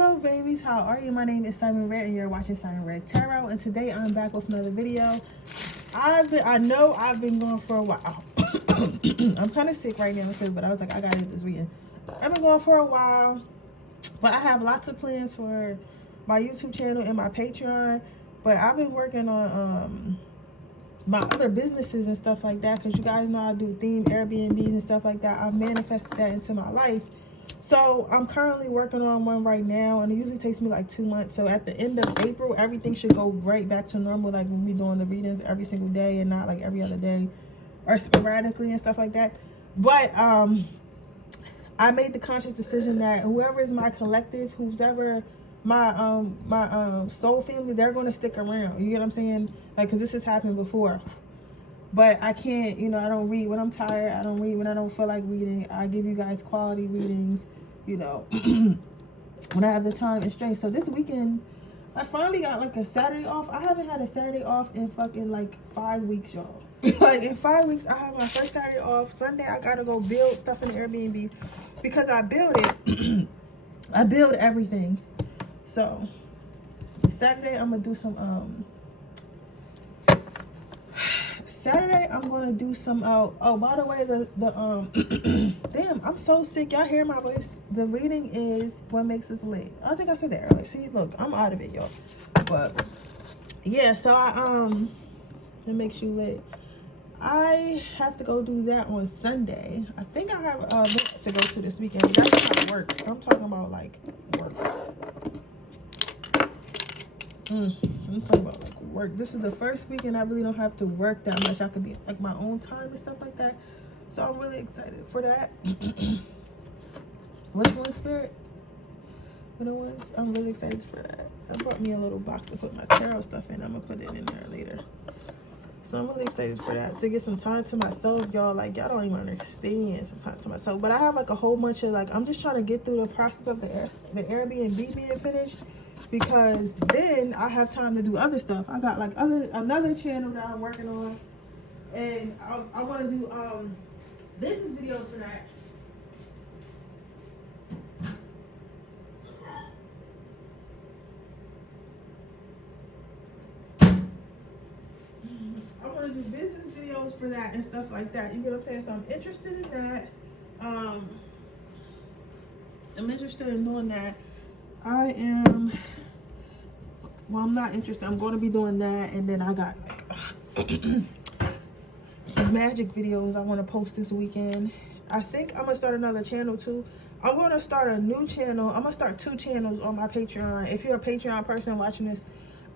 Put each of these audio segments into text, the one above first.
Hello babies, how are you? My name is Sirenredd and you're watching Sirenredd Tarot, and today I'm back with another video. I know I've been going for a while. I'm kind of sick right now too, but I was like, I gotta get this reading. I've been going for a while, but I have lots of plans for my YouTube channel and my Patreon, but I've been working on my other businesses and stuff like that, because you guys know I do themed Airbnbs and stuff like that. I've manifested that into my life. So I'm currently working on one right now, and it usually takes me like 2 months. So at the end of April, everything should go right back to normal, like when we doing the readings every single day and not like every other day or sporadically and stuff like that. But I made the conscious decision that whoever is my collective, whoever my soul family, they're going to stick around. You get what I'm saying? Like, because this has happened before. But I can't, you know, I don't read when I'm tired. I don't read when I don't feel like reading. I give you guys quality readings, you know, when I have the time and strength. So this weekend, I finally got like a Saturday off. I haven't had a Saturday off in fucking like 5 weeks, y'all. Like in 5 weeks, I have my first Saturday off. Sunday, I gotta go build stuff in the Airbnb because I build it. I build everything. So Saturday, I'm gonna do some Saturday, I'm gonna do some oh, by the way, the damn, I'm so sick. Y'all hear my voice? The reading is what makes us lit. I think I said that earlier. See, look, I'm out of it, y'all. But yeah, so it makes you lit. I have to go do that on Sunday. I think I have bits to go to this weekend. That's not work. I'm talking about like work. I'm talking about like work. This is the first weekend I really don't have to work that much. I could be like my own time and stuff like that. So I'm really excited for that. Which one, Spirit? What it was? I'm really excited for that. I brought me a little box to put my tarot stuff in. I'm gonna put it in there later. So I'm really excited for that, to get some time to myself, y'all. Like, y'all don't even understand, some time to myself. But I have like a whole bunch of like, I'm just trying to get through the process of the Airbnb being finished, because then I have time to do other stuff. I got like another channel that I'm working on, and I want to do business videos for that. I want to do business videos for that and stuff like that. You get what I'm saying? So I'm interested in that. I'm interested in doing that. I'm not interested. I'm going to be doing that, and then I got like some magic videos I want to post this weekend. I think I'm gonna start another channel too. I'm going to start a new channel. I'm gonna start 2 channels on my Patreon. If you're a Patreon person watching this,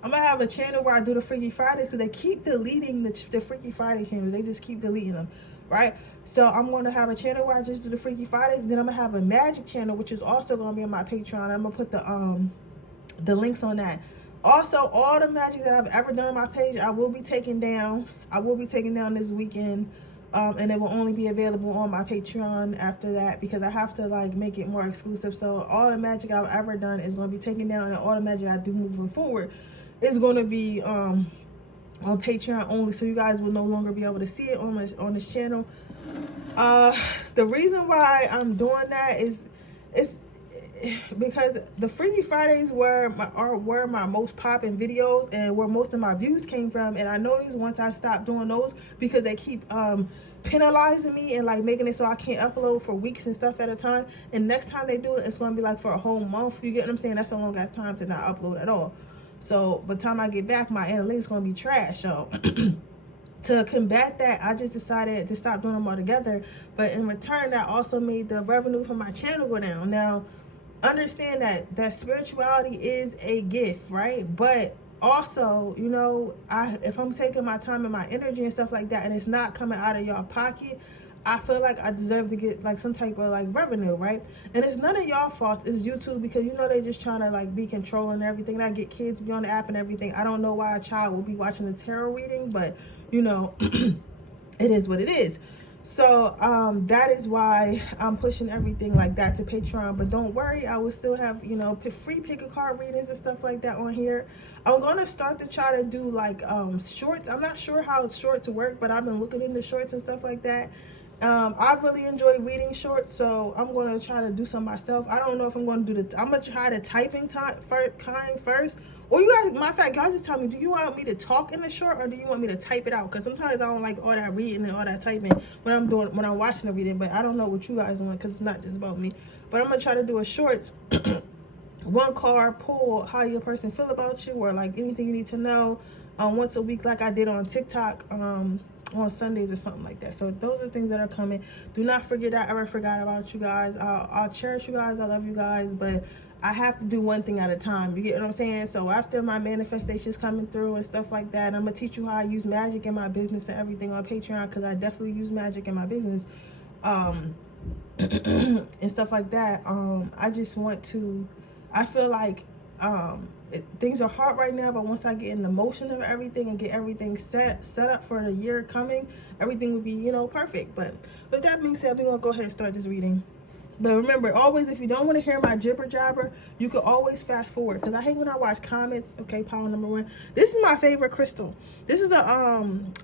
I'm gonna have a channel where I do the Freaky Fridays, because they keep deleting the Freaky Friday channels. They just keep deleting them, right? So I'm going to have a channel where I just do the Freaky Fridays. And then I'm gonna have a magic channel, which is also gonna be on my Patreon. I'm gonna put the links on that. Also, all the magic that I've ever done on my page, I will be taking down. I will be taking down this weekend, and it will only be available on my Patreon after that, because I have to like make it more exclusive. So all the magic I've ever done is going to be taken down, and all the magic I do moving forward is going to be on Patreon only. So you guys will no longer be able to see it on this channel. The reason why I'm doing that is because the Freaky Fridays were my most popping videos, and where most of my views came from. And I noticed once I stopped doing those, because they keep penalizing me and like making it so I can't upload for weeks and stuff at a time. And next time they do it, it's going to be like for a whole month. You get what I'm saying? That's a long ass time to not upload at all. So by the time I get back, my analytics going to be trash. So to combat that, I just decided to stop doing them altogether. But in return, that also made the revenue from my channel go down. Now, understand that spirituality is a gift, right? But also, you know, if I'm taking my time and my energy and stuff like that, and it's not coming out of y'all pocket, I feel like I deserve to get like some type of like revenue, right? And it's none of y'all fault. It's YouTube, because you know they just trying to like be controlling and everything. And I get kids be on the app and everything. I don't know why a child will be watching the tarot reading, but you know, it is what it is. So that is why I'm pushing everything like that to Patreon. But don't worry, I will still have, you know, free pick a card readings and stuff like that on here. I'm going to start to try to do like shorts. I'm not sure how shorts work, but I've been looking into shorts and stuff like that. I really enjoy reading shorts, so I'm going to try to do some myself. I don't know if I'm going to do I'm going to try the typing kind first. Or you guys, matter of fact, y'all just tell me, do you want me to talk in the short or do you want me to type it out? Because sometimes I don't like all that reading and all that typing when I'm watching the reading, but I don't know what you guys want because it's not just about me. But I'm going to try to do a shorts, one card pull, how your person feel about you, or like anything you need to know once a week like I did on TikTok on Sundays or something like that. So those are things that are coming. Do not forget I ever forgot about you guys. I'll cherish you guys. I love you guys, but I have to do one thing at a time. You get what I'm saying? So after my manifestations coming through and stuff like that, I'm gonna teach you how I use magic in my business and everything on Patreon, because I definitely use magic in my business and stuff like that. I just want to, I feel like things are hard right now, but once I get in the motion of everything and get everything set up for the year coming, everything will be, you know, perfect. But with that being said, we're gonna go ahead and start this reading. But remember, always, if you don't want to hear my jibber jabber, you can always fast forward, because I hate when I watch comments. Okay, pile number one. This is my favorite crystal. This is a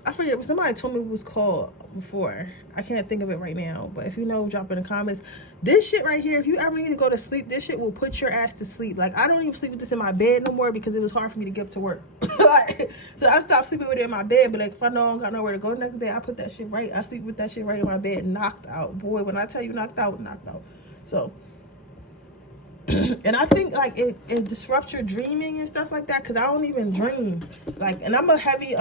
I forget what somebody told me it was called before. I can't think of it right now, but if you know, drop in the comments. This shit right here, if you ever need to go to sleep, this shit will put your ass to sleep. Like, I don't even sleep with this in my bed no more because it was hard for me to get up to work. Like, so I stopped sleeping with it in my bed. But like, if I know I don't got nowhere to go the next day, I put that shit right. I sleep with that shit right in my bed, knocked out. Boy, when I tell you knocked out, knocked out. So, and I think like it disrupts your dreaming and stuff like that, because I don't even dream. Like, and I'm a heavy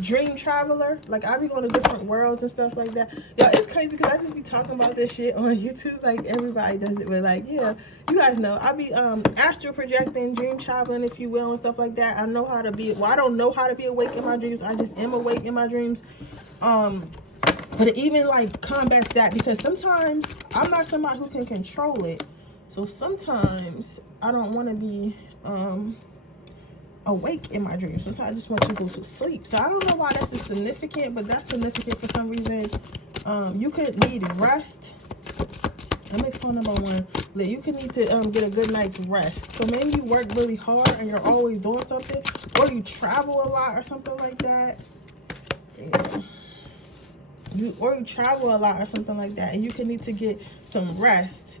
dream traveler. Like, I be going to different worlds and stuff like that. Yo, it's crazy because I just be talking about this shit on YouTube. Like, everybody does it, but like, yeah, you guys know I be astral projecting, dream traveling, if you will, and stuff like that. I know how to be, well, I don't know how to be awake in my dreams. I just am awake in my dreams. But it even like combats that, because sometimes I'm not somebody who can control it. So sometimes I don't want to be awake in my dreams. Sometimes I just want to go to sleep. So I don't know why that's significant, but that's significant for some reason. You could need rest. That makes point number one. You could need to get a good night's rest. So maybe you work really hard and you're always doing something, or you travel a lot or something like that. Yeah. You travel a lot or something like that, and you can need to get some rest.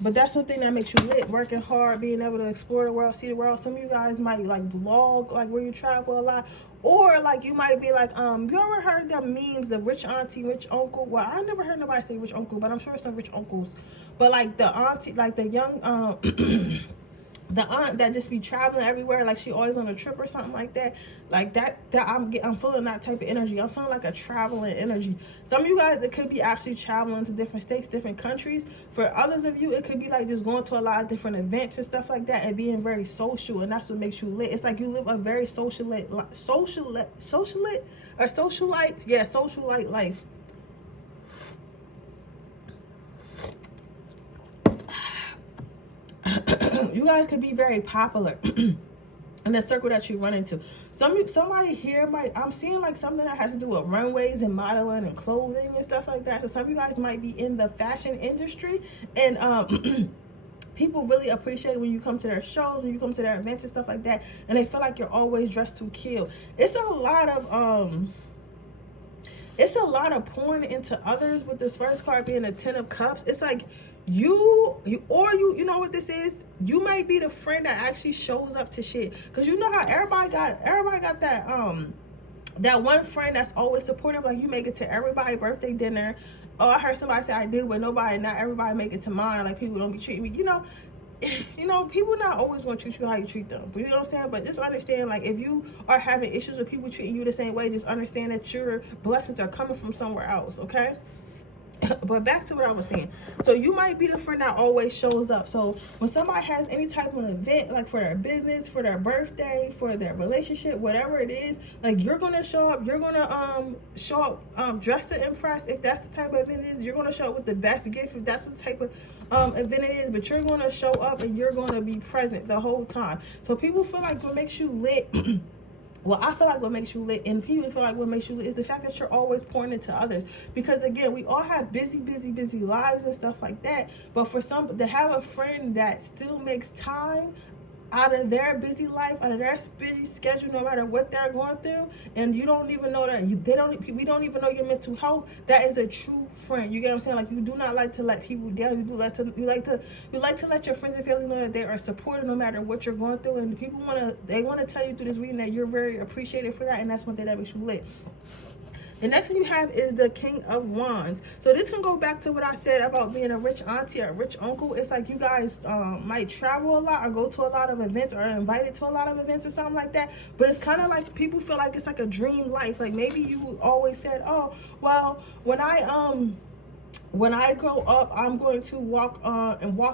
But that's one thing that makes you lit, working hard, being able to explore the world, see the world. Some of you guys might like vlog, like where you travel a lot, or like you might be like, you ever heard the memes, the rich auntie, rich uncle? Well, I never heard nobody say rich uncle, but I'm sure some rich uncles. But like the auntie, like the young the aunt that just be traveling everywhere, like she always on a trip or something like that. Like that I'm feeling that type of energy. I'm feeling like a traveling energy. Some of you guys, it could be actually traveling to different states, different countries. For others of you, it could be like just going to a lot of different events and stuff like that, and being very social, and that's what makes you lit. It's like you live a very socialite life. You guys could be very popular in the circle that you run into. Somebody here I'm seeing like something that has to do with runways and modeling and clothing and stuff like that. So some of you guys might be in the fashion industry, and people really appreciate when you come to their shows, when you come to their events and stuff like that, and they feel like you're always dressed to kill. It's a lot of pouring into others with this first card being a 10 of cups. It's like you know what this is? You might be the friend that actually shows up to shit, because you know how everybody got that one friend that's always supportive. Like, you make it to everybody's birthday dinner. Oh, I heard somebody say I did with nobody, not everybody make it to mine. Like, people don't be treating me, you know, people not always going to treat you how you treat them. But you know what I'm saying? But just understand, like, if you are having issues with people treating you the same way, just understand that your blessings are coming from somewhere else, okay? But back to what I was saying. So you might be the friend that always shows up. So when somebody has any type of event, like for their business, for their birthday, for their relationship, whatever it is, like, you're gonna show up. You're gonna show up dressed to impress, if that's the type of event it is. You're gonna show up with the best gift, if that's what type of event it is. But you're gonna show up and you're gonna be present the whole time. So people feel like what makes you lit. Well, I feel like what makes you lit, and people feel like what makes you lit, is the fact that you're always pouring into others. Because again, we all have busy lives and stuff like that. But for some, to have a friend that still makes time, out of their busy life, out of their busy schedule, no matter what they're going through, and you don't even know that we don't even know your mental health. That is a true friend. You get what I'm saying? Like, you do not like to let people down. You like to let your friends and family know that they are supported no matter what you're going through. And people want to tell you through this reading that you're very appreciated for that, and that's one thing that makes you lit. The next thing you have is the King of Wands. So this can go back to what I said about being a rich auntie or a rich uncle. It's like you guys might travel a lot or go to a lot of events or are invited to a lot of events or something like that. But it's kind of like people feel like it's like a dream life. Like maybe you always said, oh, well, when I grow up, I'm going to walk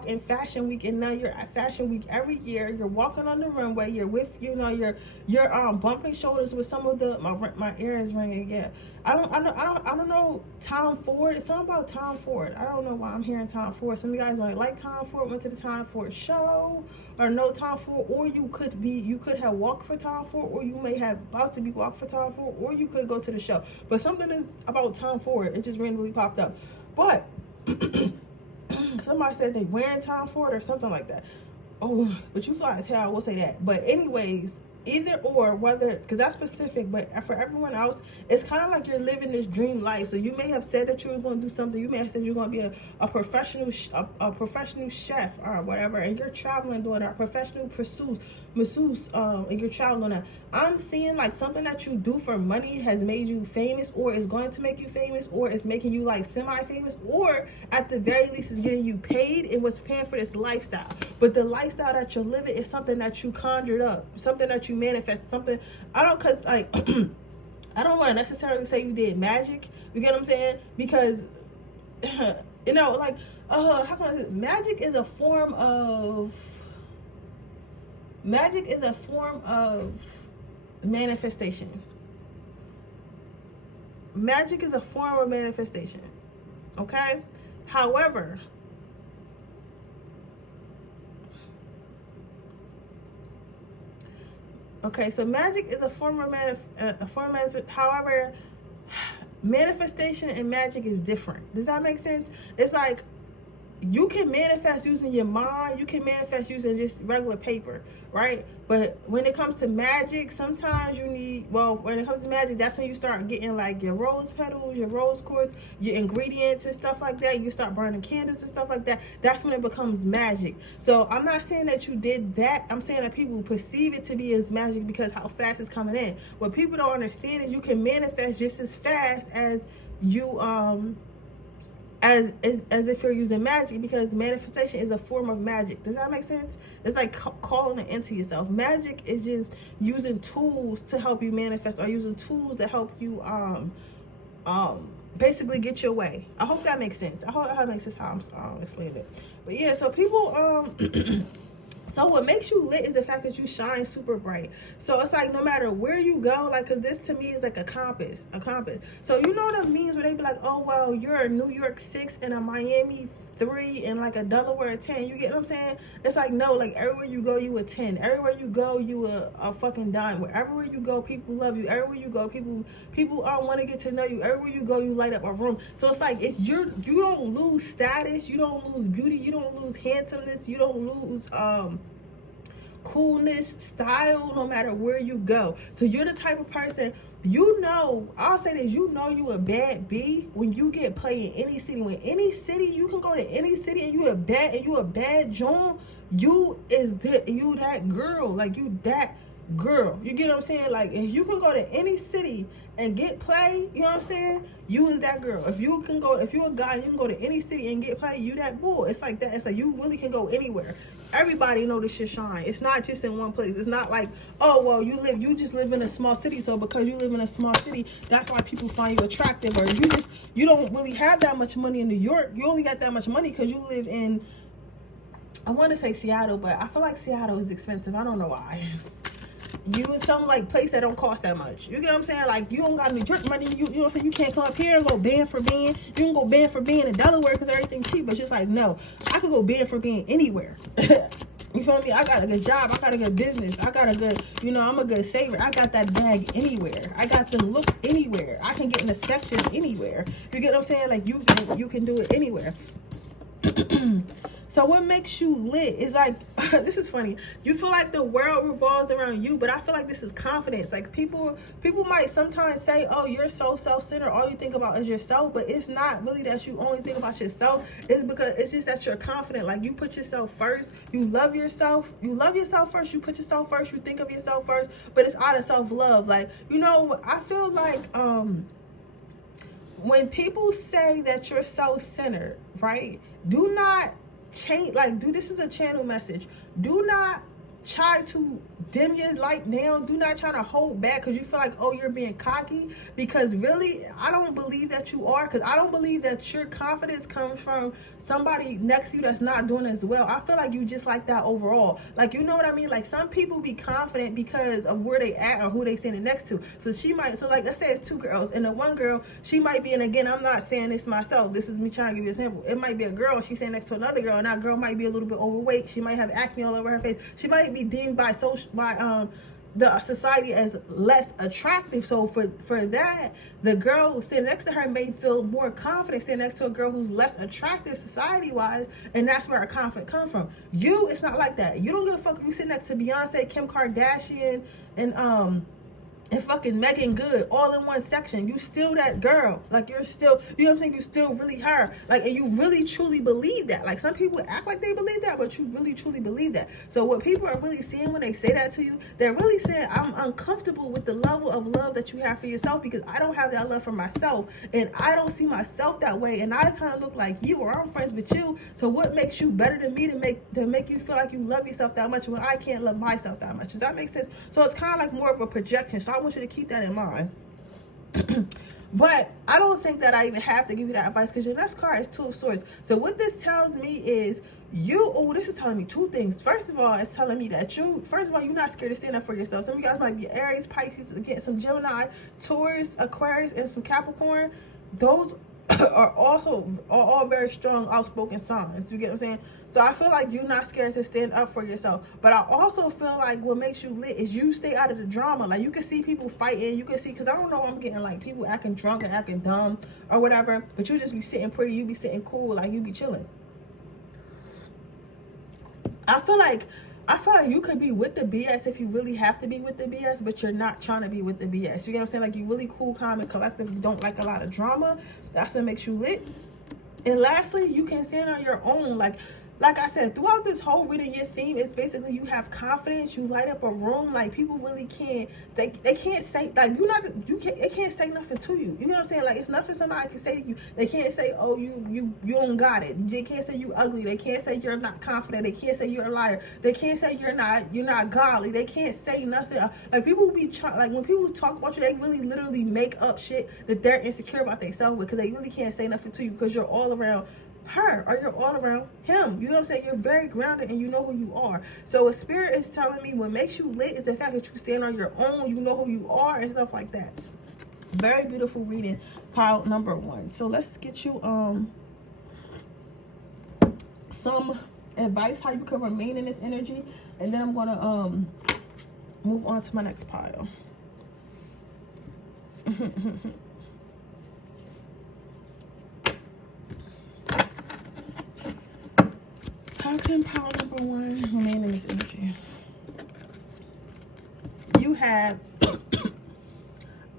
in Fashion Week, and now you're at Fashion Week every year. You're walking on the runway. You're with, you're bumping shoulders with some of the my ear is ringing. Yeah, I don't know Tom Ford. It's something about Tom Ford. I don't know why I'm hearing Tom Ford. Some of you guys might like Tom Ford, went to the Tom Ford show, or know Tom Ford, or you could have walked for Tom Ford, or you may have about to be walked for Tom Ford, or you could go to the show. But something is about Tom Ford. It just randomly popped up. But somebody said they wearing Tom Ford or something like that. Oh, but you fly as hell, I will say that. But anyways, either or, whether, because that's specific, but for everyone else, it's kind of like you're living this dream life. So you may have said that you were going to do something. You may have said you're going to be a professional chef or whatever, and you're traveling doing that, professional masseuse, and you're traveling that. I'm seeing like something that you do for money has made you famous, or is going to make you famous, or is making you like semi-famous, or at the very least is getting you paid and was paying for this lifestyle. But the lifestyle that you're living is something that you conjured up, something that you manifest, something, cause like, I don't want to necessarily say you did magic, you get what I'm saying? Because, like, how can I say, magic is a form of manifestation. Magic is a form of manifestation, okay? However, so magic is a form of however, manifestation and magic is different. Does that make sense? It's like you can manifest using your mind, you can manifest using just regular paper, right? But when it comes to magic, sometimes you need, when it comes to magic, that's when you start getting like your rose petals, your rose quartz, your ingredients and stuff like that. You start burning candles and stuff like that. That's when it becomes magic. So I'm not saying that you did that. I'm saying that people perceive it to be as magic because how fast it's coming in. What people don't understand is you can manifest just as fast as you, as if you're using magic, because manifestation is a form of magic. Does that make sense? It's like calling it into yourself. Magic is just using tools to help you manifest, or using tools to help you basically get your way. I hope that makes sense. I hope that makes sense how I'm explaining it. But yeah, so people so what makes you lit is the fact that you shine super bright. So it's like no matter where you go, like, because this to me is like a compass. So you know what it means when they be like, oh, well, you're a New York 6 and a Miami 3 and like a Delaware 10. You get what I'm saying? It's like, no, like everywhere you go, you a 10. Everywhere you go, you a fucking dime. Everywhere you go, people love you. Everywhere you go, people want to get to know you. Everywhere you go, you light up a room. So it's like if you don't lose status, you don't lose beauty, you don't lose handsomeness, you don't lose coolness, style, no matter where you go. So you're the type of person, I'll say this, you a bad B when you get played in any city. When any city, you can go to any city and you a bad John, you that girl, like you that girl. You get what I'm saying? Like if you can go to any city and get play, you know what I'm saying? You is that girl. If you're a guy, you can go to any city and get play, you that boy. It's like that. It's like you really can go anywhere. Everybody know this shit shine. It's not just in one place. It's not like, oh, well, you just live in a small city, so because you live in a small city, that's why people find you attractive. Or you don't really have that much money in New York. You only got that much money because you live in, I want to say Seattle, but I feel like Seattle is expensive. I don't know why. You in some like place that don't cost that much. You get what I'm saying? Like you don't got New York money. You know what I'm saying? You can't come up here and go band for band. You can go band for band in Delaware because everything's cheap. But it's just like, no, I could go band for band anywhere. You feel me? I got a good job. I got a good business. I got a good, I'm a good saver. I got that bag anywhere. I got them looks anywhere. I can get in a section anywhere. You get what I'm saying? Like you can do it anywhere. So what makes you lit is like, this is funny. You feel like the world revolves around you, but I feel like this is confidence. Like people might sometimes say, oh, you're so self-centered. All you think about is yourself, but it's not really that you only think about yourself. It's because it's just that you're confident. Like you put yourself first. You love yourself. You love yourself first. You put yourself first. You think of yourself first, but it's out of self-love. Like, you know, I feel like, when people say that you're self-centered, right? Do not change, like, this is a channel message. Do not try to dim your light down. Do not try to hold back because you feel like, oh, you're being cocky. Because really, I don't believe that you are, because I don't believe that your confidence comes from somebody next to you that's not doing as well. I feel like you just like that overall. Like, you know what I mean? Like, some people be confident because of where they at or who they standing next to. So she might, so like, let's say it's two girls, and the one girl, she might be, and again, I'm not saying this myself, this is me trying to give you an example. It might be a girl, she's standing next to another girl, and that girl might be a little bit overweight. She might have acne all over her face. She might be deemed by the society as less attractive. So for that, the girl sitting next to her may feel more confident sitting next to a girl who's less attractive society wise, and that's where her confidence comes from. You, it's not like that. You don't give a fuck if you sit next to Beyonce, Kim Kardashian, and fucking Megan Good all in one section. You still that girl. Like, you're still, you know what I'm saying? You still really her. Like, and you really truly believe that. Like, some people act like they believe that, but you really truly believe that. So what people are really seeing when they say that to you, they're really saying, I'm uncomfortable with the level of love that you have for yourself, because I don't have that love for myself, and I don't see myself that way, and I kind of look like you, or I'm friends with you. So what makes you better than me to make you feel like you love yourself that much when I can't love myself that much? Does that make sense? So it's kind of like more of a projection. So I want you to keep that in mind. But I don't think that I even have to give you that advice, because your next card is Two of Swords. So what this tells me is this is telling me two things. First of all, it's telling me that first of all, you're not scared to stand up for yourself. Some of you guys might be Aries, Pisces, again, some Gemini, Taurus, Aquarius, and some Capricorn. Those are also all very strong, outspoken signs. You get what I'm saying? So I feel like you're not scared to stand up for yourself. But I also feel like what makes you lit is you stay out of the drama. Like, you can see people fighting. You can see, because I don't know, I'm getting like people acting drunk and acting dumb or whatever. But you just be sitting pretty. You be sitting cool. Like, you be chilling. I feel like you could be with the BS if you really have to be with the BS, but you're not trying to be with the BS. You get what I'm saying? Like, you really cool, calm, and collective. You don't like a lot of drama. That's what makes you lit. And lastly, you can stand on your own. Like I said, throughout this whole reading, your theme is basically you have confidence, you light up a room. Like, people really can't, they can't say, like, it can't say nothing to you. You know what I'm saying? Like, it's nothing somebody can say to you. They can't say, oh, you don't got it. They can't say you ugly. They can't say you're not confident. They can't say you're a liar. They can't say you're not godly. They can't say nothing. Like, people be like, when people talk about you, they really literally make up shit that they're insecure about themselves with, because they really can't say nothing to you, because you're all around her, or you're all around him. You know what I'm saying? You're very grounded and you know who you are. So a spirit is telling me what makes you lit is the fact that you stand on your own, you know who you are, and stuff like that. Very beautiful reading, pile number 1. So let's get you some advice how you can remain in this energy, and then I'm gonna move on to my next pile. How can pile number 1 remain in this energy? You have,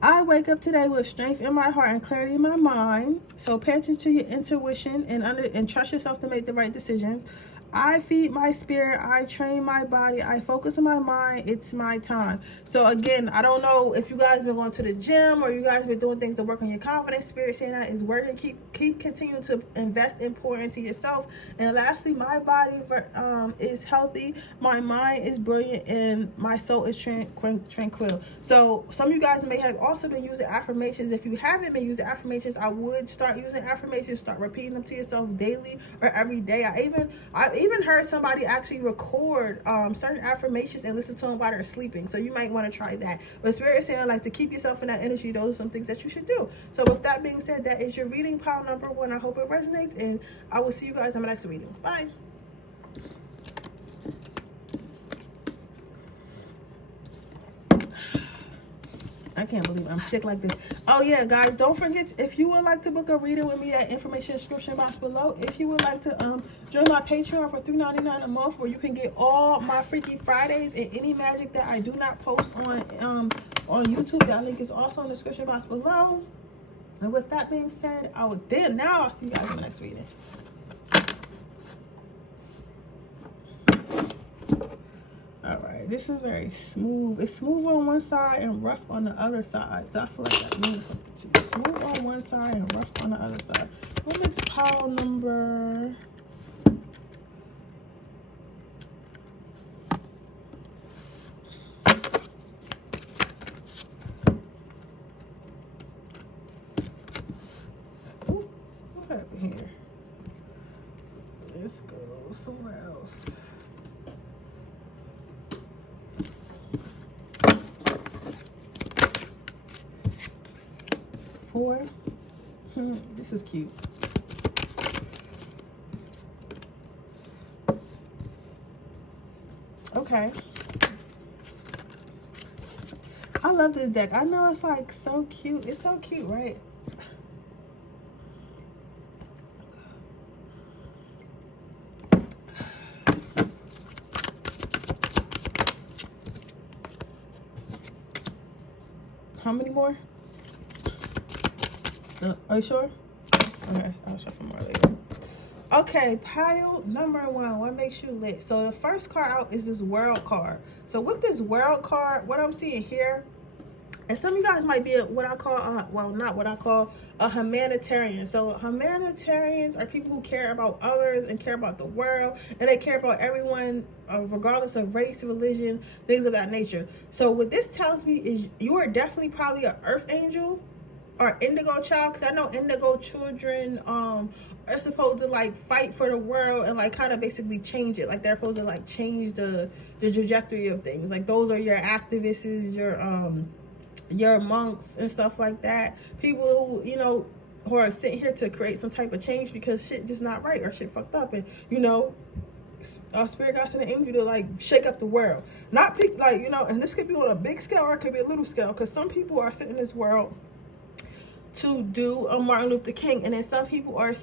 I wake up today with strength in my heart and clarity in my mind. So pay attention to your intuition and trust yourself to make the right decisions. I feed my spirit, I train my body, I focus on my mind, it's my time. So again, I don't know if you guys been going to the gym or you guys been doing things to work on your confidence. Spirit saying that is working. Keep continuing to invest and pour into yourself. And lastly, my body is healthy, my mind is brilliant, and my soul is tranquil. So some of you guys may have also been using affirmations. If you haven't been using affirmations, I would start using affirmations, start repeating them to yourself daily or every day. I even heard somebody actually record certain affirmations and listen to them while they're sleeping. So you might want to try that. But Spirit is saying, like, to keep yourself in that energy, those are some things that you should do. So with that being said, that is your reading, pile number 1. I hope it resonates, and I will see you guys in my next reading. Bye. I can't believe it. I'm sick like this. Oh yeah, guys, don't forget, if you would like to book a reading with me, that information description box below. If you would like to join my Patreon for $3.99 a month, where you can get all my Freaky Fridays and any magic that I do not post on YouTube. That link is also in the description box below. And with that being said, I'll see you guys in the next reading. Alright, this is very smooth. It's smooth on one side and rough on the other side. So I feel like that means something too. Smooth on one side and rough on the other side. What is pile number? What happened here? Let's go somewhere else. Four. This is cute. Okay. I love this deck. I know it's like so cute. It's so cute, right? How many more? Are you sure? Okay, I'll shuffle more later. Okay, pile number 1. What makes you lit? So the first card out is this world card. So with this world card, what I'm seeing here, and some of you guys might be what I call, well, not what I call a humanitarian. So humanitarians are people who care about others and care about the world, and they care about everyone, regardless of race, religion, things of that nature. So what this tells me is you are definitely probably an earth angel or indigo child, because I know indigo children are supposed to like fight for the world and like kind of basically change it. Like they're supposed to like change the trajectory of things. Like those are your activists, your monks and stuff like that. People who, you know, who are sitting here to create some type of change because shit just not right or shit fucked up, and you know, spirit guides and an angel to like shake up the world. Not like, you know, and this could be on a big scale or it could be a little scale, because some people are sitting in this world to do a Martin Luther King, and then some people are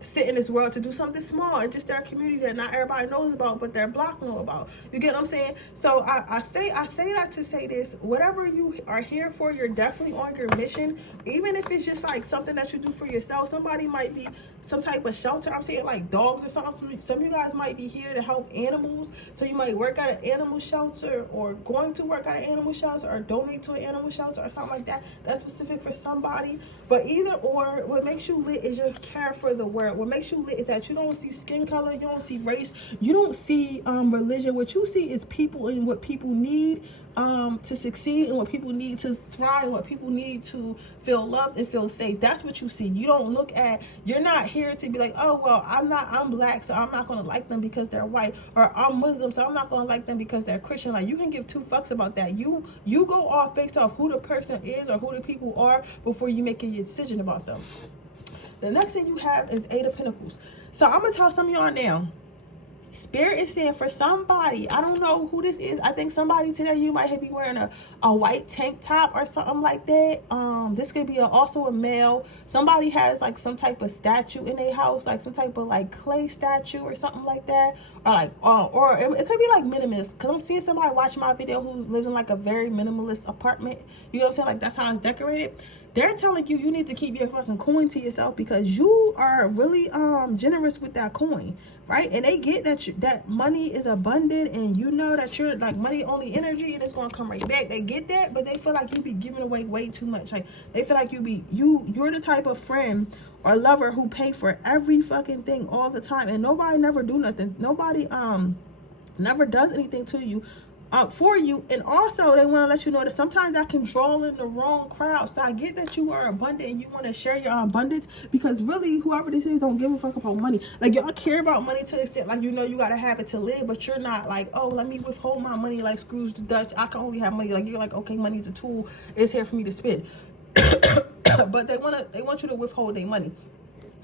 sit in this world to do something small in just their community that not everybody knows about, but their block know about. You get what I'm saying? So I say that to say this: whatever you are here for, you're definitely on your mission. Even if it's just like something that you do for yourself. Somebody might be some type of shelter. I'm saying like dogs or something. Some of you guys might be here to help animals. So you might work at an animal shelter, or going to work at an animal shelter, or donate to an animal shelter or something like that. That's specific for somebody. But either or, what makes you lit is your care for the world. What makes you lit is that you don't see skin color, you don't see race, you don't see religion. What you see is people and what people need to succeed, and what people need to thrive, and what people need to feel loved and feel safe. That's what you see. You don't look at, you're not here to be like, oh well, I'm black, so I'm not gonna like them because they're white, or I'm Muslim, so I'm not gonna like them because they're Christian. Like, you can give two fucks about that. You go off based off who the person is or who the people are before you make a decision about them. The next thing you have is 8 of Pentacles. So I'm gonna tell some of y'all now, Spirit is saying for somebody, I don't know who this is. I think somebody today, you might be wearing a white tank top or something like that. This could be also a male. Somebody has like some type of statue in their house, like some type of like clay statue or something like that, or like or it could be like minimalist, because I'm seeing somebody watching my video who lives in like a very minimalist apartment. You know what I'm saying? Like, that's how it's decorated. They're telling you need to keep your fucking coin to yourself, because you are really generous with that coin, right? And they get that money is abundant, and you know that you're like money only energy, and it's gonna come right back. They get that, but they feel like you be giving away way too much. Like, they feel like you're the type of friend or lover who pay for every fucking thing all the time, and nobody never do nothing. Nobody never does anything to you. For you. And also they want to let you know that sometimes that can draw in the wrong crowd. So I get that you are abundant and you want to share your abundance, because really whoever this is don't give a fuck about money. Like, y'all care about money to the extent like, you know, you gotta have it to live, but you're not like, oh, let me withhold my money like Scrooge the Dutch. I can only have money. Like, you're like, okay, money's a tool, it's here for me to spend. But they want you to withhold their money.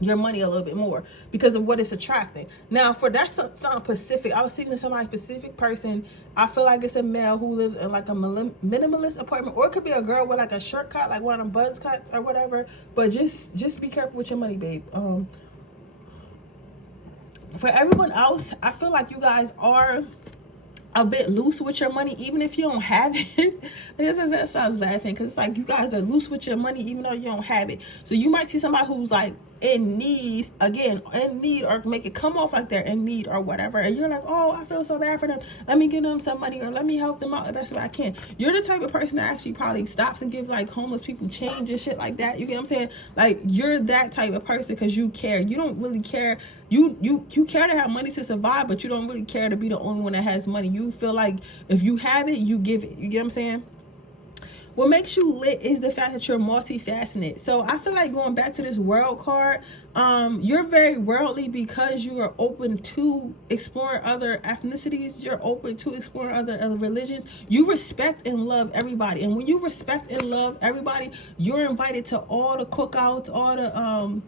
your money a little bit more because of what it's attracting. Now, for that's something specific. I was speaking to somebody specific person. I feel like it's a male who lives in like a minimalist apartment, or it could be a girl with like a shortcut, like one of them buzz cuts or whatever. But just be careful with your money, babe. For everyone else, I feel like you guys are a bit loose with your money, even if you don't have it. That's why I was laughing, because it's like you guys are loose with your money even though you don't have it. So you might see somebody who's like in need, again, in need, or make it come off like they're in need or whatever, and you're like, oh, I feel so bad for them, let me give them some money, or let me help them out the best way I can. You're the type of person that actually probably stops and gives like homeless people change and shit like that. You get what I'm saying? Like, you're that type of person because you care. You don't really care. You care to have money to survive, but you don't really care to be the only one that has money. You feel like if you have it, you give it. You get what I'm saying? What makes you lit is the fact that you're multifaceted. So I feel like going back to this world card, you're very worldly because you are open to exploring other ethnicities. You're open to exploring other religions. You respect and love everybody. And when you respect and love everybody, you're invited to all the cookouts, all the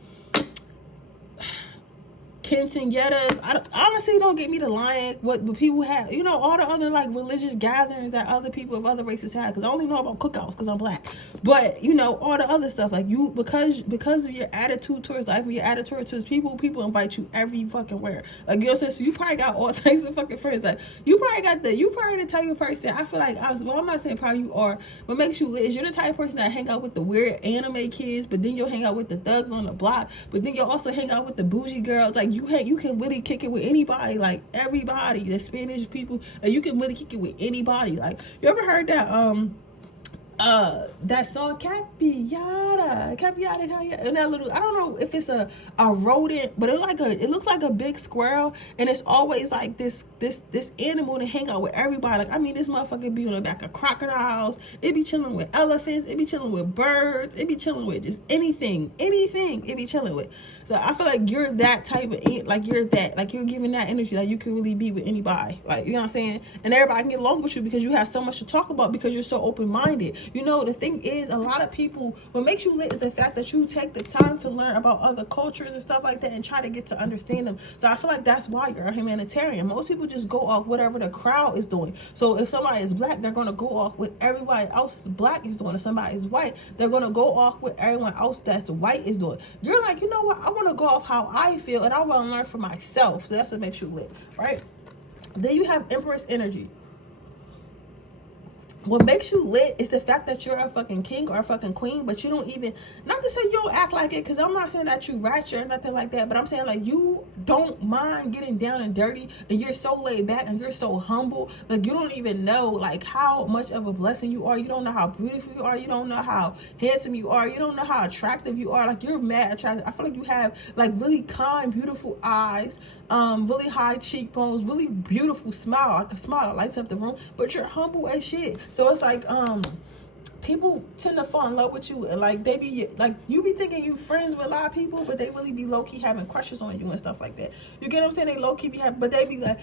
quinceañeras. Honestly, don't get me to lying. What people have, you know, all the other like religious gatherings that other people of other races have. Because I only know about cookouts because I'm black. But you know, all the other stuff, like you, because of your attitude towards life, your attitude towards people invite you every fucking where. Like, you know what I'm saying? So you probably got all types of fucking friends. Like you probably the type of person. I feel like I'm not saying probably you are. What makes you lit is you're the type of person that hang out with the weird anime kids, but then you'll hang out with the thugs on the block. But then you'll also hang out with the bougie girls. Like you can really kick it with anybody, like everybody, the Spanish people, and you can really kick it with anybody. Like, you ever heard that that song Capiata, and that little, I don't know if it's a rodent, but it looks like a big squirrel, and it's always like this animal to hang out with everybody. Like, I mean, this motherfucker be on the back of crocodiles, it be chilling with elephants, it be chilling with birds, it be chilling with just anything it be chilling with. So I feel like you're that type of, like, you're giving that energy, like you can really be with anybody, like, you know what I'm saying? And everybody can get along with you because you have so much to talk about, because you're so open-minded. You know, the thing is, a lot of people, what makes you lit is the fact that you take the time to learn about other cultures and stuff like that and try to get to understand them. So I feel like that's why you're a humanitarian. Most people just go off whatever the crowd is doing. So if somebody is black, they're going to go off what everybody else black is doing. If somebody is white, they're going to go off what everyone else that's white is doing. You're like, you know what, I want to go off how I feel, and I want to learn for myself. So that's what makes you lit, right? Then you have Empress energy. What makes you lit is the fact that you're a fucking king or a fucking queen, but you don't even, not to say you don't act like it, because I'm not saying that you ratchet or nothing like that, but I'm saying like you don't mind getting down and dirty, and you're so laid back and you're so humble. Like, you don't even know like how much of a blessing you are. You don't know how beautiful you are. You don't know how handsome you are. You don't know how attractive you are. Like, you're mad attractive. I feel like you have like really kind, beautiful eyes, really high cheekbones, really beautiful smile, like a smile that lights up the room, but you're humble as shit. So it's like, people tend to fall in love with you, and like they be like, you be thinking you friends with a lot of people, but they really be low-key having crushes on you and stuff like that. You get what I'm saying? They low-key be having, but they be like,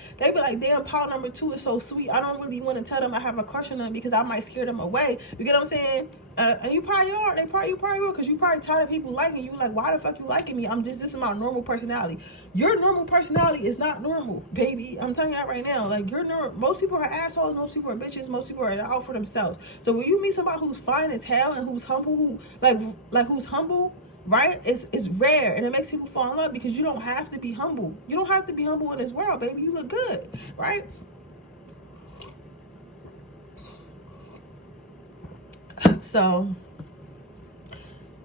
damn, pile number 2 is so sweet, I don't really want to tell them I have a crush on them because I might scare them away. You get what I'm saying? And you probably are. You probably will, because you probably tired of people liking you. Like, why the fuck you liking me? This is my normal personality. Your normal personality is not normal, baby. I'm telling you that right now. Like, most people are assholes, most people are bitches, most people are out for themselves. So when you meet somebody who's fine as hell and who's humble, who's humble, right? It's rare, and it makes people fall in love, because you don't have to be humble. You don't have to be humble in this world, baby. You look good, right? So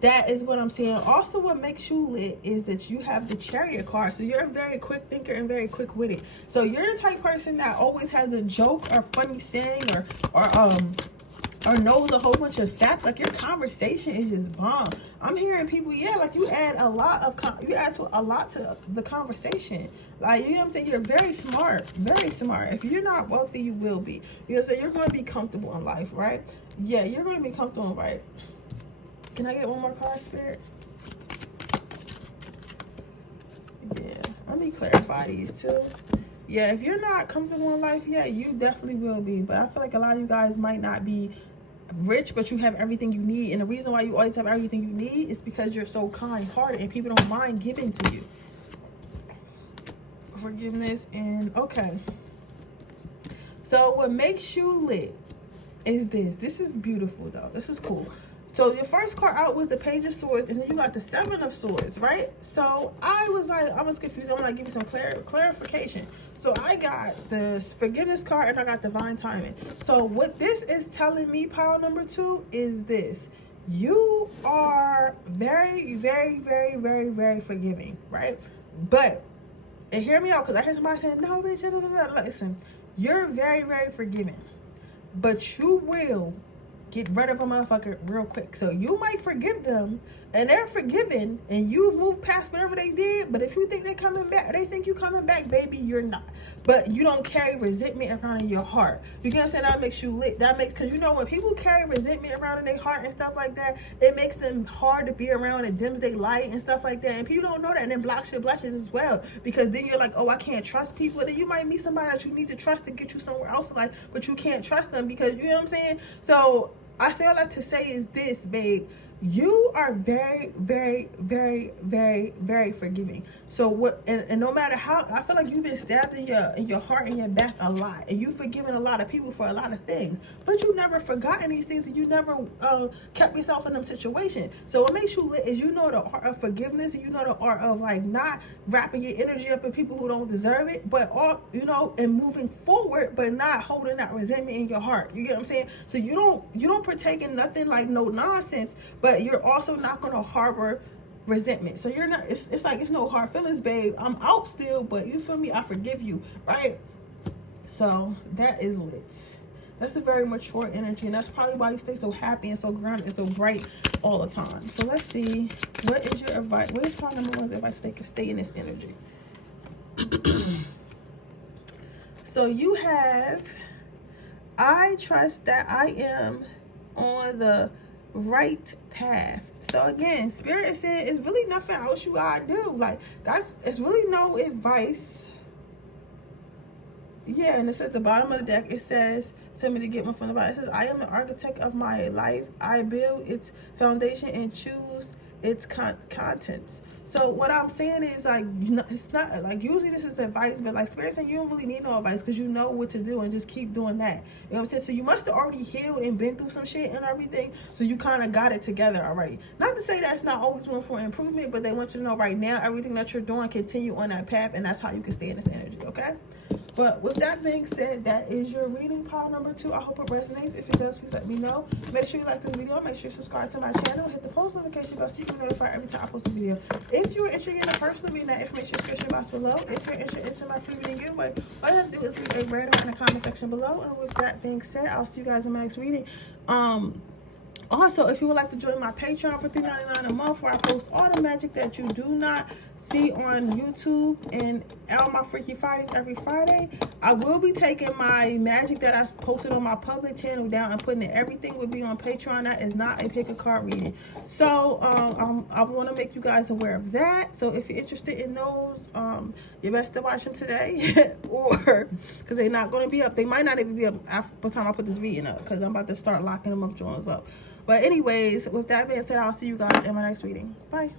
that is what I'm saying. Also, what makes you lit is that you have the Chariot card. So you're a very quick thinker and very quick witted. So you're the type of person that always has a joke or funny saying or knows a whole bunch of facts. Like, your conversation is just bomb. I'm hearing people, like, you add a lot to the conversation. Like, you know what I'm saying? You're very smart, very smart. If you're not wealthy, you will be. You know what I'm saying? You're going to be comfortable in life, right? Yeah, you're going to be comfortable in life. Can I get one more card, Spirit? Yeah, let me clarify these two. Yeah, if you're not comfortable in life, yeah, you definitely will be. But I feel like a lot of you guys might not be rich, but you have everything you need. And the reason why you always have everything you need is because you're so kind-hearted and people don't mind giving to you. Forgiveness and okay. So what makes you lit is this. This is beautiful though. This is cool. So your first card out was the Page of Swords, and then you got the Seven of Swords, right? So I was confused. I'm gonna give you some clarification. So I got the Forgiveness card and I got Divine Timing. So what this is telling me, pile number 2, is this. You are very, very, very, very, very forgiving, right? But, and hear me out, because I hear somebody saying, no, bitch, listen, you're very, very forgiving, but you will get rid of a motherfucker real quick. So you might forgive them and they're forgiven and you've moved past whatever they did, but if you think they're coming back, they think you coming back, baby, you're not. But you don't carry resentment around in your heart. You get what I'm saying? That makes you lit. That makes, because you know when people carry resentment around in their heart and stuff like that, it makes them hard to be around. It dims their light and stuff like that, and people don't know that, and then blocks your blessings as well, because then you're like, oh, I can't trust people. Then you might meet somebody that you need to trust to get you somewhere else in life, but you can't trust them because, you know what I'm saying? So I say all that to say is this, babe. You are very, very, very, very, very forgiving. So what, and no matter how, I feel like you've been stabbed in your heart and your back a lot, and you've forgiven a lot of people for a lot of things, but you never forgotten these things, and you never kept yourself in them situations. So what makes you lit is you know the art of forgiveness, and you know the art of like not wrapping your energy up in people who don't deserve it, but all, you know, and moving forward, but not holding that resentment in your heart. You get what I'm saying? So you don't partake in nothing like no nonsense, but you're also not going to harbor resentment. So you're not, it's like it's no hard feelings, babe. I'm out still, but you feel me? I forgive you, right? So that is lit. That's a very mature energy, and that's probably why you stay so happy and so grounded and so bright all the time. So let's see, what is your advice? What is card number 1's advice so they can stay in this energy? So you have, I trust that I am on the right path. So again, Spirit is saying it's really nothing else you gotta do. Like, it's really no advice. Yeah, and it's at the bottom of the deck. It says, tell me to get one from the bottom. It says, I am the architect of my life. I build its foundation and choose its contents. So what I'm saying is, like, you know, it's not like usually this is advice, but like Spirit saying you don't really need no advice because you know what to do and just keep doing that. You know what I'm saying? So you must have already healed and been through some shit and everything, so you kind of got it together already. Not to say that's not always room for improvement, but they want you to know right now everything that you're doing, continue on that path, and that's how you can stay in this energy. Okay. But with that being said, that is your reading, pile number 2. I hope it resonates. If it does, please let me know. Make sure you like this video. Make sure you subscribe to my channel. Hit the post notification bell so you can be notified every time I post a video. If you're interested in a personal reading, that information description box below. If you're interested in my free reading giveaway, all you have to do is leave a red in the comment section below. And with that being said, I'll see you guys in my next reading. Also, if you would like to join my Patreon for $3.99 a month, where I post all the magic that you do not see on YouTube and all my Freaky Fridays every Friday, I will be taking my magic that I posted on my public channel down and putting it. Everything will be on Patreon. That is not a pick a card reading. So I want to make you guys aware of that. So if you're interested in those, you best to watch them today, or because they're not going to be up. They might not even be up after the time I put this reading up, because I'm about to start locking them up, drawings up. But anyways, with that being said, I'll see you guys in my next reading. Bye.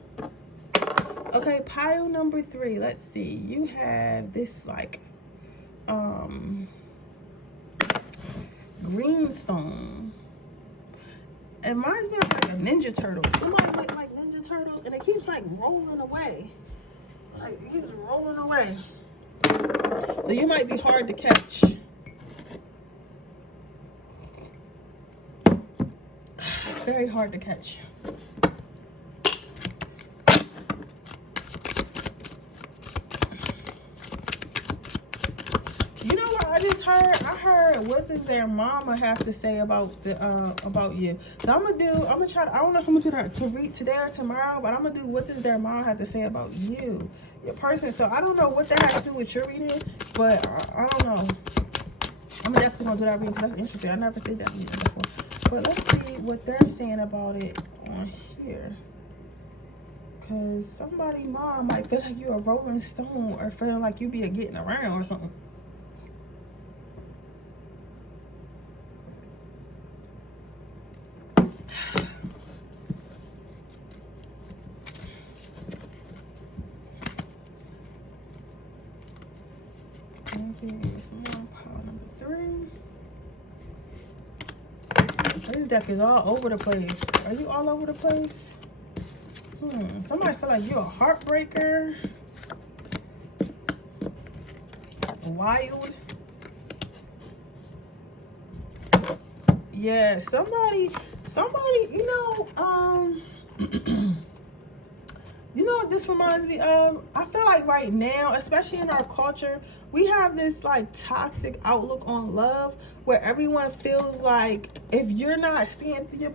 Okay, pile number 3. Let's see. You have this like green stone. It reminds me of like a Ninja Turtle. Somebody went like Ninja Turtles, and it keeps like rolling away. Like it keeps rolling away. So you might be hard to catch. Very hard to catch. You know what I just heard? I heard, what does their mama have to say about the about you? So I'm gonna try to, I don't know if I'm gonna do that to read today or tomorrow, but I'm gonna do what does their mom have to say about you, your person. So I don't know what that has to do with your reading, but I don't know. I'm definitely gonna do that reading because that's interesting. I never did that reading before. But let's see what they're saying about it on here. Because somebody mom might feel like you're a rolling stone, or feeling like you be a getting around or something. Yes, pile number 3. This deck is all over the place. Are you all over the place? Somebody feel like you're a heartbreaker. Wild. Yeah, somebody, you know, you know what this reminds me of? I feel like right now, especially in our culture, we have this like toxic outlook on love where everyone feels like if you're not staying through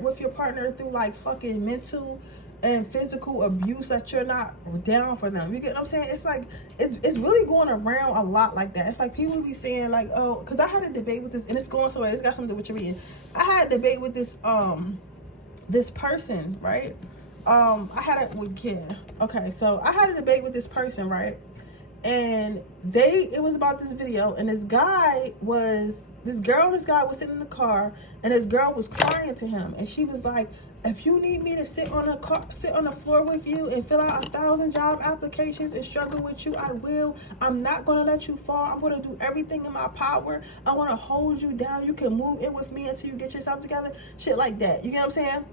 with your partner through like fucking mental and physical abuse, that you're not down for them. You get what I'm saying? It's like it's really going around a lot like that. It's like people be saying like, oh, because I had a debate with this, and it's going somewhere. It's got something to do with your reading. I had a debate with this this person, right? Okay, so I had a debate with this person, right? And it was about this video, and this girl and this guy was sitting in the car, and this girl was crying to him, and she was like, if you need me to sit on the floor with you and fill out 1,000 job applications and struggle with you, I will. I'm not gonna let you fall. I'm gonna do everything in my power. I want to hold you down. You can move in with me until you get yourself together. Shit like that. You get what I'm saying?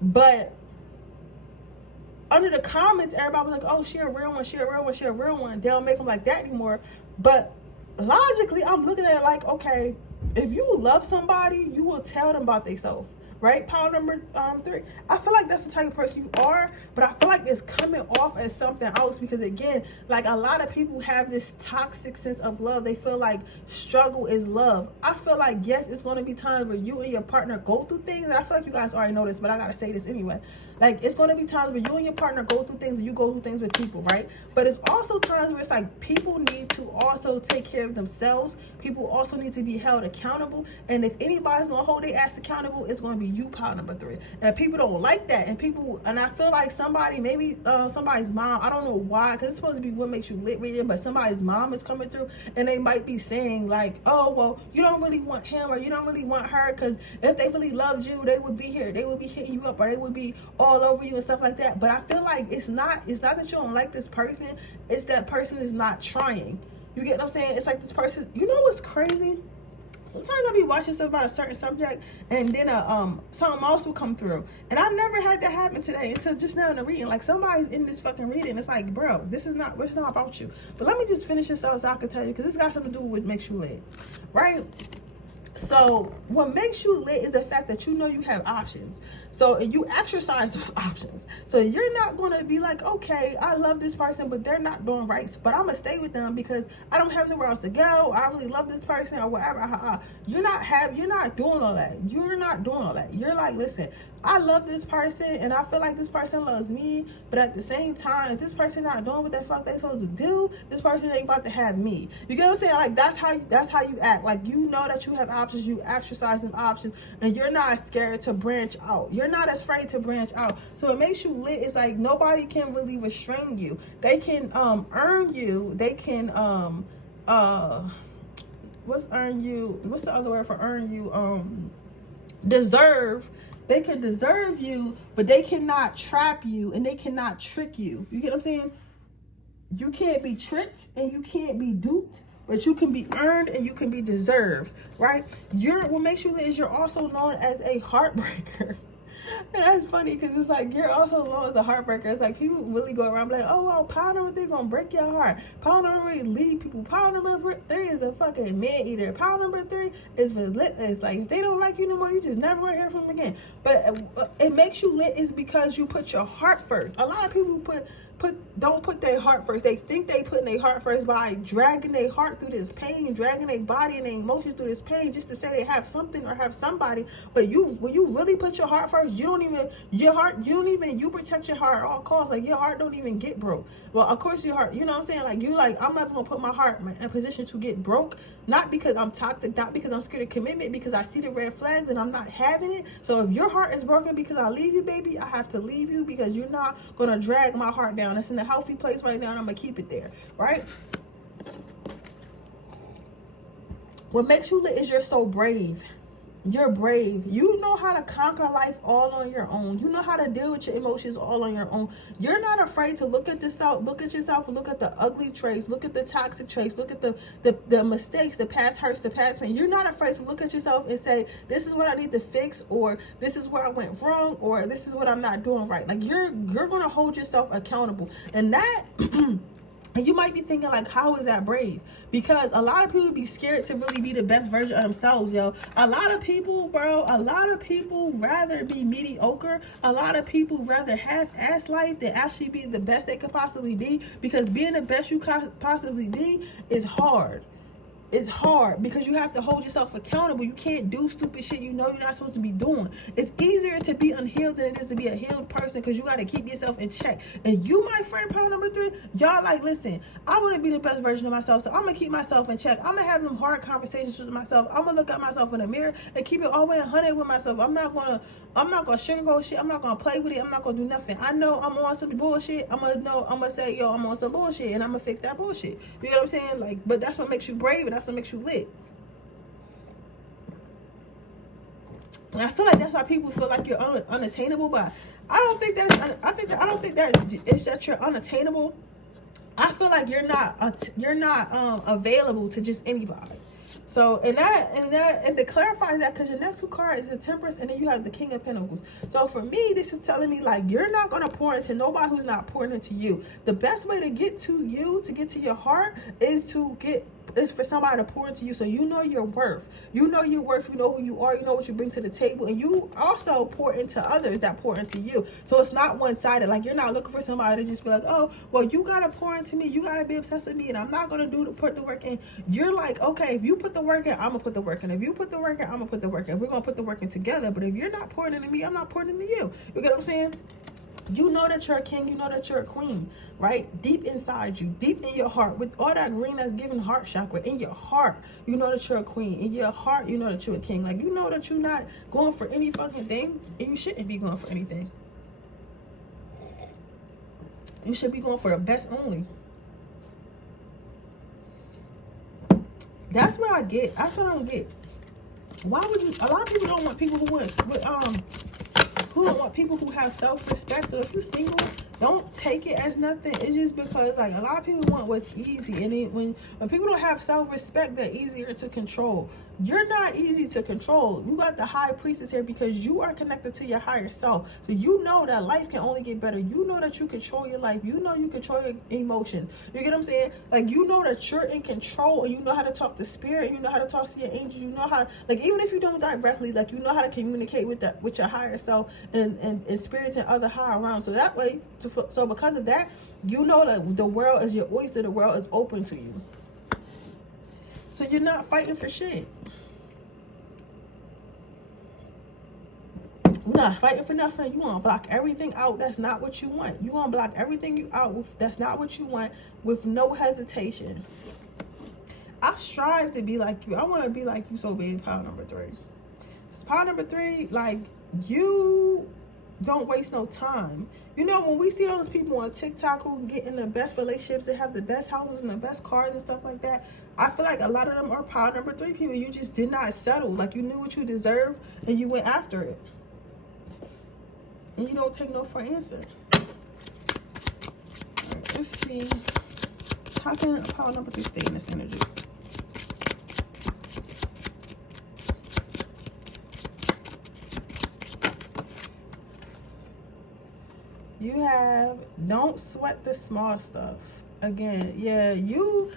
But under the comments, everybody was like, oh, she a real one, she a real one, she a real one. They don't make them like that anymore. But logically, I'm looking at it like, okay, if you love somebody, you will tell them about themselves, right? Pile number 3. I feel like that's the type of person you are, but I feel like it's coming off as something else because, again, like a lot of people have this toxic sense of love. They feel like struggle is love. I feel like, yes, it's going to be times where you and your partner go through things, and I feel like you guys already know this, but I got to say this anyway. Like, it's going to be times where you and your partner go through things and you go through things with people, right? But it's also times where it's like people need to also take care of themselves. People also need to be held accountable. And if anybody's going to hold their ass accountable, it's going to be you, pile number 3. And people don't like that. And I feel like somebody's mom, I don't know why, because it's supposed to be what makes you lit reading, but somebody's mom is coming through and they might be saying like, oh, well, you don't really want him or you don't really want her, because if they really loved you, they would be here. They would be hitting you up, or they would be all over you and stuff like that. But I feel like it's not that you don't like this person, it's that person is not trying. You get what I'm saying? It's like this person, you know what's crazy? Sometimes I'll be watching stuff about a certain subject and then something else will come through. And I never had that happen today until just now in the reading. Like, somebody's in this fucking reading. It's like, bro, this is not about you. But let me just finish this up so I can tell you, because this got something to do with what makes you lit, right? So what makes you lit is the fact that you know you have options. So you exercise those options. So you're not going to be like, okay, I love this person, but they're not doing right, but I'm going to stay with them because I don't have nowhere else to go. I really love this person or whatever. You're not doing all that. You're not doing all that. You're like, listen, I love this person and I feel like this person loves me, but at the same time, if this person not doing what the fuck they supposed to do, this person ain't about to have me. You get what I'm saying? Like, that's how you act. Like, you know that you have options, you exercise them options, and you're not scared to branch out. You're not as afraid to branch out. So it makes you lit. It's like nobody can really restrain you. They can earn you. They can what's earn you? What's the other word for earn you? Deserve. They can deserve you, but they cannot trap you and they cannot trick you. You get what I'm saying? You can't be tricked and you can't be duped, but you can be earned and you can be deserved, right? What makes you lit is you're also known as a heartbreaker. And that's funny because it's like you're also known as a heartbreaker. It's like people really go around like, oh, well, pile number 3 gonna break your heart. Pile number 3 lead people. Pile number 3 is a fucking man eater. Pile number 3 is relentless. Like, if they don't like you no more, you just never want to hear from them again. But it makes you lit is because you put your heart first. A lot of people don't put their heart first. They think they putting their heart first by dragging their heart through this pain, dragging their body and their emotions through this pain just to say they have something or have somebody. But when you really put your heart first, you protect your heart at all costs. Like, your heart don't even get broke. Well, of course your heart, you know what I'm saying? Like, I'm never gonna put my heart in a position to get broke, not because I'm toxic, not because I'm scared of commitment, because I see the red flags and I'm not having it. So if your heart is broken because I leave you, baby, I have to leave you because you're not gonna drag my heart down. It's in a healthy place right now and I'm gonna keep it there, right? What makes you lit is you're so brave. You're brave. You know how to conquer life all on your own. You know how to deal with your emotions all on your own. You're not afraid to look at yourself, look at the ugly traits, look at the toxic traits, look at the mistakes, the past hurts, the past pain. You're not afraid to look at yourself and say, this is what I need to fix, or this is where I went wrong, or this is what I'm not doing right. Like, you're going to hold yourself accountable. And that and you might be thinking, like, how is that brave? Because a lot of people be scared to really be the best version of themselves, yo. A lot of people, bro, rather be mediocre. A lot of people rather half-ass life than actually be the best they could possibly be. Because being the best you possibly be is hard. It's hard because you have to hold yourself accountable. You can't do stupid shit you know you're not supposed to be doing. It's easier to be unhealed than it is to be a healed person, because you got to keep yourself in check. And you, my friend, power number 3, y'all like, listen, I want to be the best version of myself, so I'm going to keep myself in check. I'm going to have them hard conversations with myself. I'm going to look at myself in the mirror and keep it all the way 100 with myself. I'm not going to sugarcoat shit. I'm not going to play with it. I'm not going to do nothing. I know I'm on some bullshit. I'm going to say, yo, I'm on some bullshit, and I'm going to fix that bullshit. You know what I'm saying? Like, but that's what makes you brave, and that's what makes you lit. And I feel like that's why people feel like you're unattainable, but I don't think it's that you're unattainable. I feel like you're not available to just anybody. So, and to clarify that, because your next 2 cards is the Temperance, and then you have the King of Pentacles. So for me, this is telling me, like, you're not going to pour into nobody who's not pouring into you. The best way to get to you, to get to your heart, is for somebody to pour into you, so you know your worth. You know your worth. You know who you are. You know what you bring to the table, and you also pour into others that pour into you. So it's not one-sided. Like, you're not looking for somebody to just be like, oh, well, you gotta pour into me. You gotta be obsessed with me, and I'm not gonna put the work in. You're like, okay, if you put the work in, I'm gonna put the work in. If you put the work in, I'm gonna put the work in. We're gonna put the work in together. But if you're not pouring into me, I'm not pouring into you. You get what I'm saying? You know that you're a king. You know that you're a queen, right? Deep inside you, deep in your heart, with all that green that's giving heart chakra, in your heart, you know that you're a queen. In your heart, you know that you're a king. Like, you know that you're not going for any fucking thing, and you shouldn't be going for anything. You should be going for the best only. That's what I get. That's what I don't get. Why would you? A lot of people don't want people who don't want people who have self-respect. So if you're single, don't take it as nothing. It's just because, like, a lot of people want what's easy, and when people don't have self-respect, they're easier to control. You're not easy to control. You got the High Priestess here because you are connected to your higher self. So you know that life can only get better. You know that you control your life. You know you control your emotions. You get what I'm saying? Like, you know that you're in control, and you know how to talk to spirit, and you know how to talk to your angels. You know how, like, even if you don't directly, like, you know how to communicate with your higher self and spirits and other higher realms. So that way, so because of that, you know that the world is your oyster. The world is open to you. So you're not fighting for shit. You're not fighting for nothing. You want to block everything out. That's not what you want. You want to block everything out. That's not what you want, with no hesitation. I strive to be like you. I want to be like you so bad, power number 3. Because power number 3, like, you don't waste no time. You know, when we see those people on TikTok who get in the best relationships, they have the best houses and the best cars and stuff like that, I feel like a lot of them are power number 3 people. You just did not settle. Like, you knew what you deserved, and you went after it. And you don't take no for an answer. All right, let's see. How can power number 3 stay in this energy? You have, don't sweat the small stuff. Again, yeah, you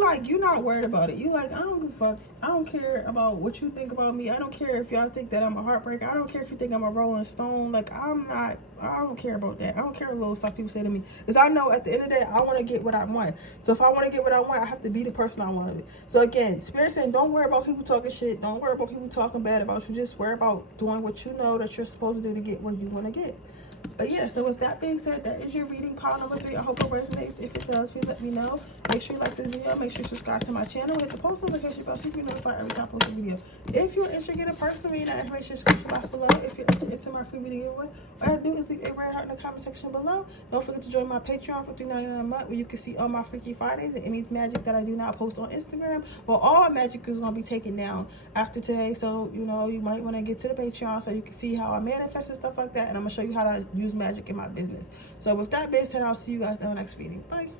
like, you're not worried about it. You like, I don't give a fuck. I don't care about what you think about me. I don't care if y'all think that I'm a heartbreaker. I don't care if you think I'm a rolling stone. Like, I don't care about that. I don't care what little stuff people say to me. Because I know at the end of the day, I want to get what I want. So if I want to get what I want, I have to be the person I want to be. So again, Spirit saying, don't worry about people talking shit. Don't worry about people talking bad about you. Just worry about doing what you know that you're supposed to do to get where you want to get. But yeah, so with that being said, that is your reading, power number 3. I hope it resonates. If it does, please let me know. Make sure you like this video. Make sure you subscribe to my channel. Hit the post notification bell so you can be notified every time I post a video. If you're interested in a personal reading, that information is in the box below. If you're interested into my free video giveaway, all I do is leave a red heart in the comment section below. Don't forget to join my Patreon for $3.99 a month, where you can see all my Freaky Fridays and any magic that I do not post on Instagram. Well, all my magic is going to be taken down after today, so you know you might want to get to the Patreon so you can see how I manifest and stuff like that, and I'm going to show you how to use magic in my business. So with that being said, I'll see you guys in the next reading. Bye.